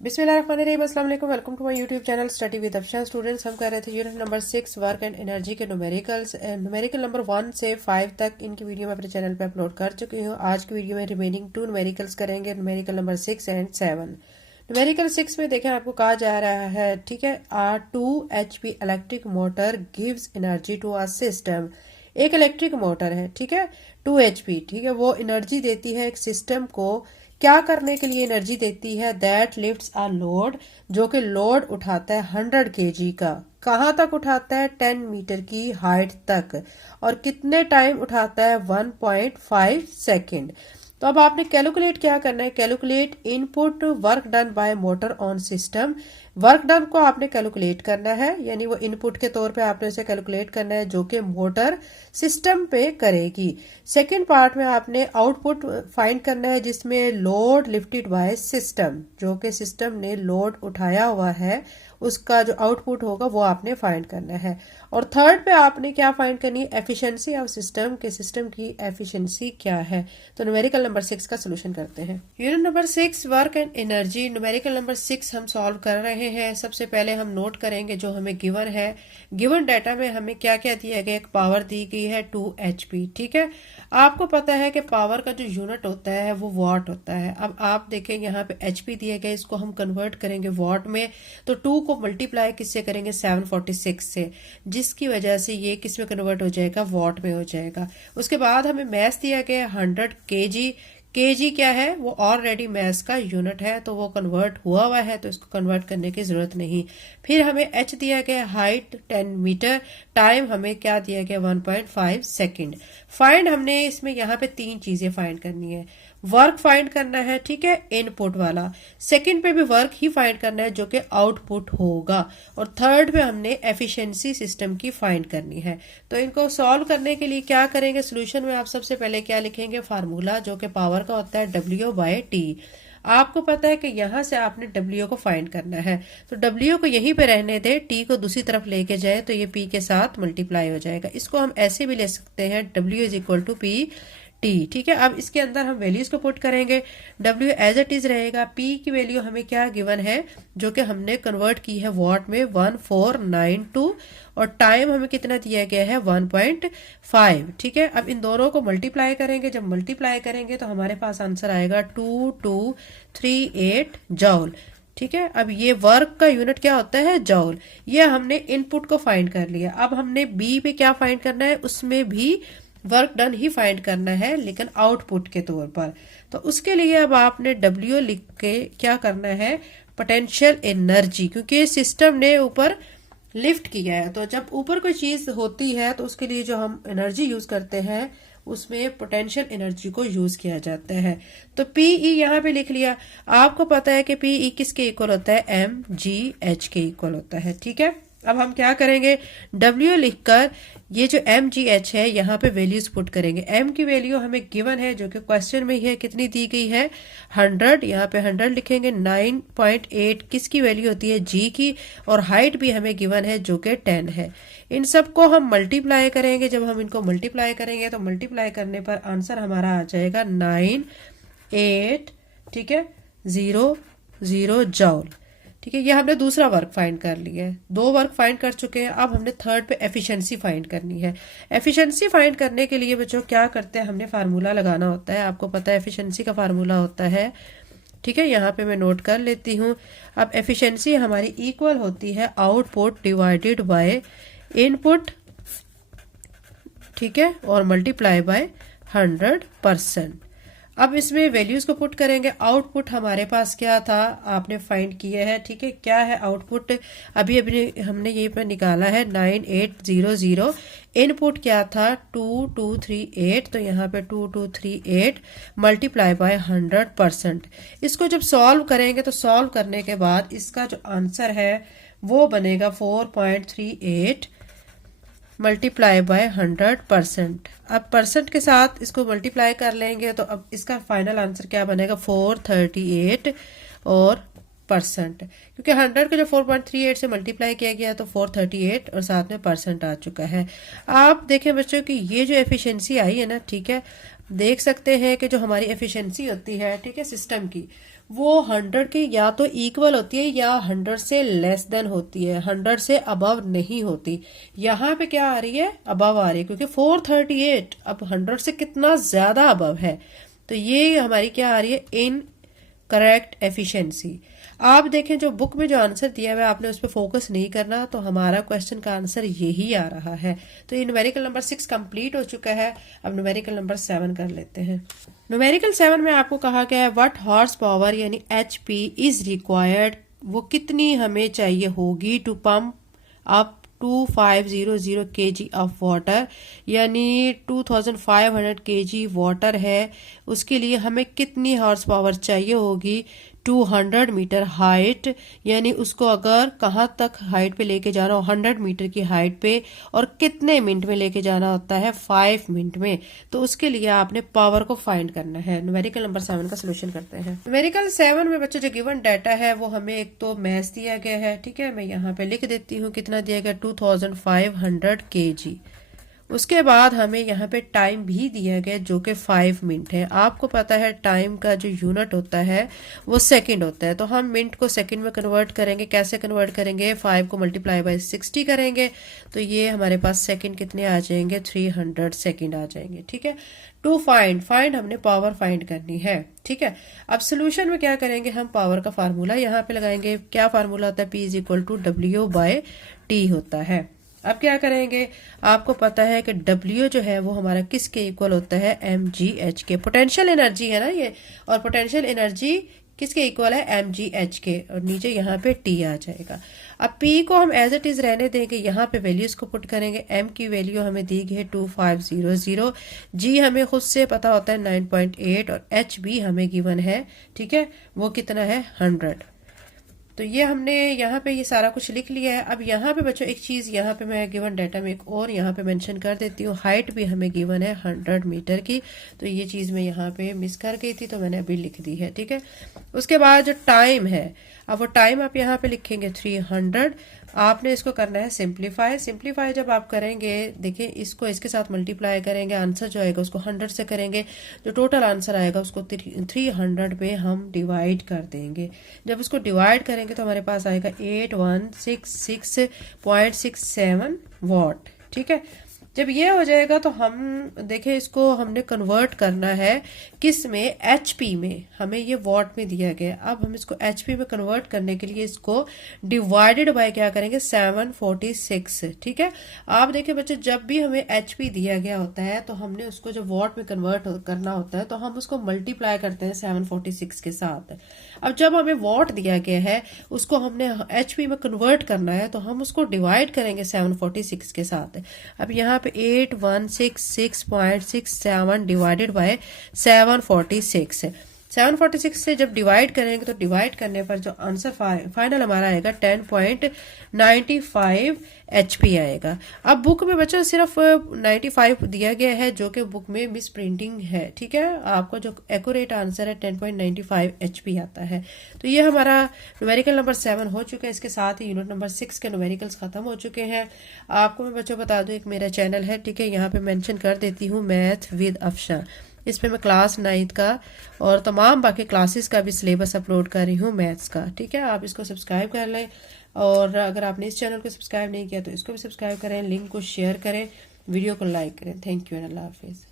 बिस्मिल्लाहिर्रहमानिर्रहीम, अस्सलाम वालेकुम। Welcome to my YouTube channel study with Afshan. Students, हम कर रहे थे unit number 6 work and energy के न्यूमेरिकल्स। न्यूमेरिकल नंबर 1 से 5 तक इनकी वीडियो मैं अपने चैनल पे अपलोड कर चुकी हूँ। आज की वीडियो में रिमेनिंग 2 न्यूमेरिकल्स करेंगे, न्यूमेरिकल नंबर 6 एंड 7। न्यूमेरिकल 6 में देखें आपको कहा जा रहा है, ठीक है, a 2 HP electric motor gives energy to a system. एक इलेक्ट्रिक मोटर है, ठीक है, 2 HP, ठीक है, वो एनर्जी देती है एक सिस्टम को। क्या करने के लिए एनर्जी देती है? दैट लिफ्ट्स अ लोड, जो कि लोड उठाता है 100 kg का। कहाँ तक उठाता है? 10 मीटर की हाइट तक। और कितने टाइम उठाता है? 1.5 सेकेंड। तो अब आपने कैलकुलेट क्या करना है? Calculate input work done by motor on system. Work done को आपने कैलकुलेट करना है, यानी वो इनपुट के तौर पे आपने इसे कैलकुलेट करना है जो कि मोटर सिस्टम पे करेगी। सेकंड पार्ट में आपने आउटपुट फाइंड करना है, जिसमें लोड लिफ्टेड बाय सिस्टम, जो कि सिस्टम ने लोड उठाया हुआ है, उसका जो आउटपुट होगा वो आपने फाइंड करना है। और थर्ड पे आपने क्या फाइंड करनी है? एफिशिएंसी ऑफ सिस्टम, के सिस्टम की एफिशिएंसी क्या है। तो न्यूमेरिकल नंबर 6 का सोल्यूशन करते हैं। Unit number 6 work and energy, numerical number 6 हम सॉल्व कर रहे हैं। सबसे पहले हम नोट करेंगे जो हमें गिवन है। गिवन डाटा में हमें क्या क्या दिया गया? एक पावर दी गई है 2 HP, ठीक है। आपको पता है कि पावर का जो यूनिट होता है वो वॉट होता है। अब आप देखें यहाँ पे HP दिया गया, इसको हम कन्वर्ट करेंगे वॉट में। तो 2 को मल्टीप्लाई किससे करेंगे? 746 से, जिसकी वजह से ये किस में कन्वर्ट हो जाएगा? वॉट में हो जाएगा। उसके बाद हमें मैथ दिया गया 100 kg। केजी क्या है? वो ऑलरेडी मैस का यूनिट है, तो वो कन्वर्ट हुआ है, तो इसको कन्वर्ट करने की जरूरत नहीं। फिर हमें एच दिया गया, हाइट 10 मीटर, टाइम हमें क्या दिया गया? 1.5 सेकेंड। फाइंड हमने इसमें यहाँ पे 3 चीजें फाइंड करनी है। वर्क फाइंड करना है, ठीक है, इनपुट वाला। सेकंड पे भी वर्क ही फाइंड करना है जो कि आउटपुट होगा। और थर्ड पे हमने एफिशिएंसी सिस्टम की फाइंड करनी है। तो इनको सॉल्व करने के लिए क्या करेंगे? सोल्यूशन में आप सबसे पहले क्या लिखेंगे? फार्मूला, जो कि पावर का होता है W/T। आपको पता है कि यहां से आपने W को फाइंड करना है, तो W को यहीं पे रहने दे, T को दूसरी तरफ लेके जाए तो ये P के साथ मल्टीप्लाई हो जाएगा। इसको हम ऐसे भी ले सकते हैं, W = P, ठीक है। अब इसके अंदर हम वैल्यूज को पुट करेंगे। W एज इट इज रहेगा। P की वैल्यू हमें क्या गिवन है, जो कि हमने कन्वर्ट की है वॉट में, 1492। और टाइम हमें कितना दिया गया है? 1.5, ठीक है। अब इन दोनों को मल्टीप्लाई करेंगे। जब मल्टीप्लाई करेंगे तो हमारे पास आंसर आएगा 2238 जॉल, ठीक है। अब ये वर्क का यूनिट क्या होता है? जॉल। ये हमने इनपुट को फाइंड कर लिया। अब हमने बी पे क्या फाइंड करना है? उसमें भी वर्क डन ही फाइंड करना है, लेकिन आउटपुट के तौर पर। तो उसके लिए अब आपने W लिख के क्या करना है? पोटेंशियल एनर्जी, क्योंकि सिस्टम ने ऊपर लिफ्ट किया है, तो जब ऊपर कोई चीज होती है तो उसके लिए जो हम एनर्जी यूज करते हैं उसमें पोटेंशियल एनर्जी को यूज किया जाता है। तो PE यहाँ पे लिख लिया। आपको पता है कि PE किसके इक्वल होता है? mgh के इक्वल होता है, ठीक है। अब हम क्या करेंगे? W लिखकर ये जो mgh है यहाँ पे वैल्यूज पुट करेंगे। m की वैल्यू हमें गिवन है, जो कि क्वेश्चन में ही है, कितनी दी गई है? 100। यहाँ पे 100 लिखेंगे। 9.8 किसकी वैल्यू होती है? G की। और हाइट भी हमें गिवन है, जो कि 10 है। इन सबको हम मल्टीप्लाई करेंगे। जब हम इनको मल्टीप्लाई करेंगे तो मल्टीप्लाई करने पर आंसर हमारा आ जाएगा 98, ठीक है, 00 जॉल, ठीक है। ये हमने दूसरा वर्क फाइंड कर लिया है। 2 वर्क फाइंड कर चुके हैं। अब हमने थर्ड पे एफिशिएंसी फाइंड करनी है। एफिशिएंसी फाइंड करने के लिए बच्चों क्या करते हैं? हमने फार्मूला लगाना होता है। आपको पता है एफिशिएंसी का फार्मूला होता है, ठीक है। यहाँ पे मैं नोट कर लेती हूँ। अब एफिशिएंसी हमारी इक्वल होती है आउटपुट डिवाइडेड बाय इनपुट, ठीक है, और मल्टीप्लाई बाय 100%। अब इसमें वैल्यूज को पुट करेंगे। आउटपुट हमारे पास क्या था? आपने फाइंड किया है, ठीक है। क्या है आउटपुट? अभी अभी हमने ये पर निकाला है 9800। इनपुट क्या था? 2238, तो यहाँ पे 2238 मल्टीप्लाई बाय 100%। इसको जब सॉल्व करेंगे तो सॉल्व करने के बाद इसका जो आंसर है वो बनेगा 4.38 मल्टीप्लाई बाय 100%। अब परसेंट के साथ इसको मल्टीप्लाई कर लेंगे तो अब इसका फाइनल आंसर क्या बनेगा? 438 और परसेंट, क्योंकि 100 को जो 4.38 से मल्टीप्लाई किया गया तो 438 और साथ में परसेंट आ चुका है। आप देखें बच्चों कि ये जो एफिशिएंसी आई है ना, ठीक है, देख सकते हैं कि जो हमारी एफिशिएंसी होती है, ठीक है, सिस्टम की, वो 100 के या तो इक्वल होती है या 100 से लेस देन होती है, 100 से अबव नहीं होती। यहाँ पे क्या आ रही है, अबव आ रही है, क्योंकि 438 अब 100 से कितना ज्यादा अबव है, तो ये हमारी क्या आ रही है, इन करेक्ट एफिशिएंसी। आप देखें जो बुक में जो आंसर दिया हुआ है आपने उस पर फोकस नहीं करना, तो हमारा क्वेश्चन का आंसर यही आ रहा है। तो ये न्यूमेरिकल नंबर 6 कंप्लीट हो चुका है। अब न्यूमेरिकल नंबर 7 कर लेते हैं। न्यूमेरिकल 7 में आपको कहा गया है व्हाट हॉर्स पावर यानी HP इज रिक्वायर्ड, वो कितनी हमें चाहिए होगी to pump up 2500 kg of water, यानी 2500 kg वाटर है, उसके लिए हमें कितनी हॉर्स पावर चाहिए होगी 200 मीटर हाइट, यानी उसको अगर कहाँ तक हाइट पे लेके जाना हो 100 मीटर की हाइट पे, और कितने मिनट में लेके जाना होता है 5 मिनट में। तो उसके लिए आपने पावर को फाइंड करना है। न्यूमेरिकल नंबर 7 का सोल्यूशन करते हैं। न्यूमेरिकल 7 में बच्चों जो गिवन डाटा है वो हमें एक तो मैथ दिया गया है, ठीक है, मैं यहाँ पे लिख देती हूँ कितना दिया गया 2500 kg। उसके बाद हमें यहाँ पे टाइम भी दिया गया जो कि 5 मिनट है। आपको पता है टाइम का जो यूनिट होता है वो सेकंड होता है, तो हम मिनट को सेकंड में कन्वर्ट करेंगे। कैसे कन्वर्ट करेंगे, 5 को मल्टीप्लाई बाय 60 करेंगे, तो ये हमारे पास सेकंड कितने आ जाएंगे, 300 सेकंड आ जाएंगे, ठीक है। टू फाइंड हमने पावर फाइंड करनी है, ठीक है। अब सोल्यूशन में क्या करेंगे, हम पावर का फार्मूला यहाँ पे लगाएंगे। क्या फार्मूला होता है, P = W/T होता है। अब क्या करेंगे, आपको पता है कि W जो है वो हमारा किसके इक्वल होता है, mgh के। पोटेंशियल एनर्जी है ना ये, और पोटेंशियल एनर्जी किसके इक्वल है, mgh के, और नीचे यहाँ पे T आ जाएगा। अब P को हम एज इट इज रहने देंगे, यहाँ पे वैल्यूज को पुट करेंगे। M की वैल्यू हमें दी गई है 2500, G हमें खुद से पता होता है 9.8, और H भी हमें गिवन है, ठीक है, वो कितना है 100। तो ये हमने यहाँ पे ये सारा कुछ लिख लिया है। अब यहाँ पे बच्चों एक चीज यहाँ पे मैं गिवन डाटा में एक और यहाँ पे मेंशन कर देती हूँ, हाइट भी हमें गिवन है 100 मीटर की, तो ये चीज मैं यहाँ पे मिस कर गई थी, तो मैंने अभी लिख दी है, ठीक है। उसके बाद जो टाइम है, अब वो टाइम आप यहाँ पे लिखेंगे 300। आपने इसको करना है सिंप्लीफाई जब आप करेंगे, देखिए इसको इसके साथ मल्टीप्लाई करेंगे, आंसर जो आएगा उसको 100 से करेंगे, जो टोटल आंसर आएगा उसको 300 पे हम डिवाइड कर देंगे। जब उसको डिवाइड करेंगे तो हमारे पास आएगा 8166.67 वाट, ठीक है। जब ये हो जाएगा तो हम देखें इसको हमने कन्वर्ट करना है किस में, HP में। हमें ये वॉट में दिया गया, अब हम इसको HP में कन्वर्ट करने के लिए इसको डिवाइडेड बाय क्या करेंगे 746, ठीक है। आप देखें बच्चे जब भी हमें HP दिया गया होता है तो हमने उसको जब वॉट में कन्वर्ट करना होता है तो हम उसको मल्टीप्लाई करते हैं 746 के साथ। अब जब हमें वॉट दिया गया है उसको हमने HP में कन्वर्ट करना है तो हम उसको डिवाइड करेंगे 746 के साथ। अब यहाँ पे 8166.67 डिवाइडेड बाय 746, 746 से जब डिवाइड करेंगे तो डिवाइड करने पर जो आंसर फाइनल हमारा आएगा 10.95 HP आएगा। अब बुक में बच्चों सिर्फ 95 दिया गया है जो कि बुक में मिस प्रिंटिंग है, ठीक है। आपको जो एक्यूरेट आंसर है 10.95 HP आता है। तो ये हमारा न्यूमेरिकल नंबर 7 हो चुका है। इसके साथ ही यूनिट नंबर 6 के न्यूमेरिकल्स खत्म हो चुके हैं। आपको मैं बच्चों बता दूं एक मेरा चैनल है, ठीक है, यहाँ पे मेंशन कर देती हूँ मैथ विद अफशा। इस पे मैं क्लास 9 का और तमाम बाकी क्लासेस का भी सिलेबस अपलोड कर रही हूँ मैथ्स का, ठीक है। आप इसको सब्सक्राइब कर लें, और अगर आपने इस चैनल को सब्सक्राइब नहीं किया तो इसको भी सब्सक्राइब करें, लिंक को शेयर करें, वीडियो को लाइक करें। थैंक यू एंड अल्लाह हाफिज़।